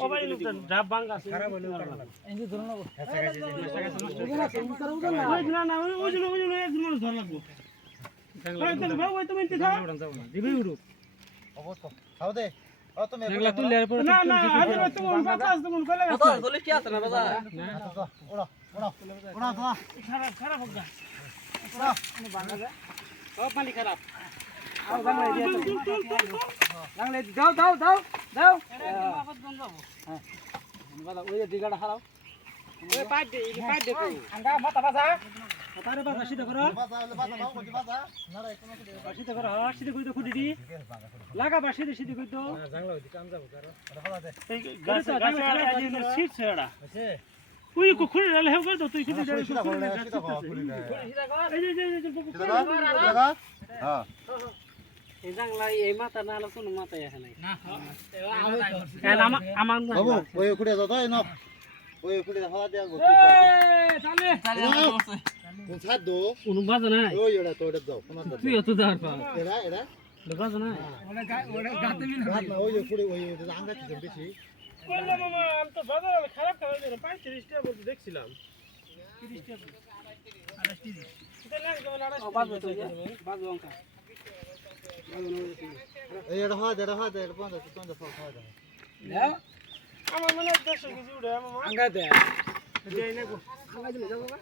ও ভাই ডাব ভাঙা আছে খারাপ হলো এই যে ধরে নাও ওই না না ওই জন্য একজন মানুষ ধর লাগবো ওই তো ভাই ওই তুমি ইনতে খাও দিবি উড়ো অবশ্য খাও দে ও তুমি এগুলা তুলে আর পরে না না আমি তো মন পাতাস তো মন কইলা কত চলে কি আছে না বাবা না তো ওড়া ওড়া ওড়া তো খারাপ খারাপ হোক না ওড়া আমি ভাঙা যা ও পানি খারাপ আও গামলা দিয়ে গামলা দাও দাও দাও দাও আবার বন্ধ হবে হ্যাঁ বাবা ওই দিগাটা হারাও ওই পাইপ দে কই আঙ্গা মাথা বাসা তারে বাসা সিধা করো বাজা বাও কই বাজা না রে কোনো সিধা করো হ্যাঁ সিধা কই তো খুঁটি দি লাগা বা সিধা সিধা কই তো জাংলা ওই কাম যাবো কারো ওড়া দে এই গাছ আজ সিট ছেড়া আছে তুই কো খুঁড়ে রে হেউ কর তো তুই সিধা দে সিধা করে সিধা কর খুলি দে সিধা কর এই যে সিধা কর হ্যাঁ এই জাংলা এই মাথা না হলো কোন মাথা এখানে না আমার বাবু ওই কুড়ে দাও তো না ওই কুড়ে দাও দেয়া গো চলে চালে কোন ছাদ দো কোন বাজা নাই ওই ওটা তো ওটা দাও কোন দাও তুই তো দাঁড় পা এরা এরা বাজা নাই ওটা গাতে মিল রাত না ওই কুড়ে ওই আঙ্গা থেকে বেশি কইলা মামা আমি তো বাজা খারাপ করে দিলাম 35 টাকা বলতে দেখছিলাম 30 টাকা 28 এটা না কেবল 28 বাজু তো বাজু অঙ্কা এই এটা হয় এটা পঞ্চাশ হয় দাও আমার মনে হয় 100 কেজি উঠে মামা আঙ্গা দে দেই না গো আঙ্গা দিলে যাবো না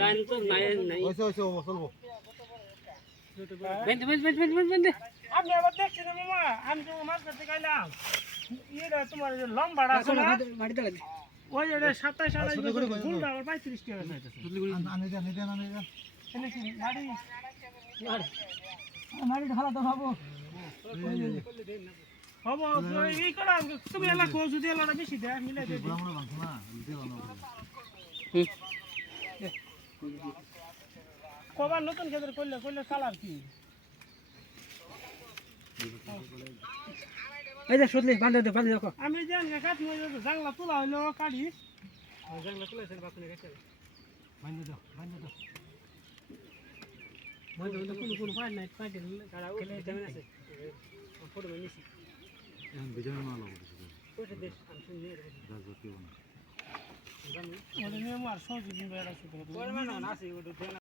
লাইন তো নাই নাই ওইসে ওইসে ও চলবো বেন আপনি আবার দেখছেন না মামা আমি তো মাছ ধরতে গেলাম এটা তোমার লম্বাড়া আছে না মাটি দাও ওই এটা 27 28 ফুলটা আবার 35 টাকা চাইতেছে আনে দেন এনে কি গাড়ি মাটি ঢালা তো বাবু হবো এই করা তুমি এলা কো যদি এলাটা বেশি দেয় মিলাই দে আমরা বাংলা না দিতে বানো কবার নতুন ক্ষেত্রে করলে কালার কি এই যে সুদলি বাঁধে দেখো আমি জানি না কাট মই জাংলা তোলা হইলো কাটি জাংলা তোলাইছেন বাকুনে কাটে বান্ধে দাও মই তো কোন পাই নাই পাই দিন কারা ওখানে জমি আছে ফটো নিছি এখন বিজয় না লাগবে ওটা দেশ আমি শুনি রাজা কেউ না জানি ওটা নিয়ে আমার সহজে দিন বেড়া আছে ওটা মানে না আছে ওটা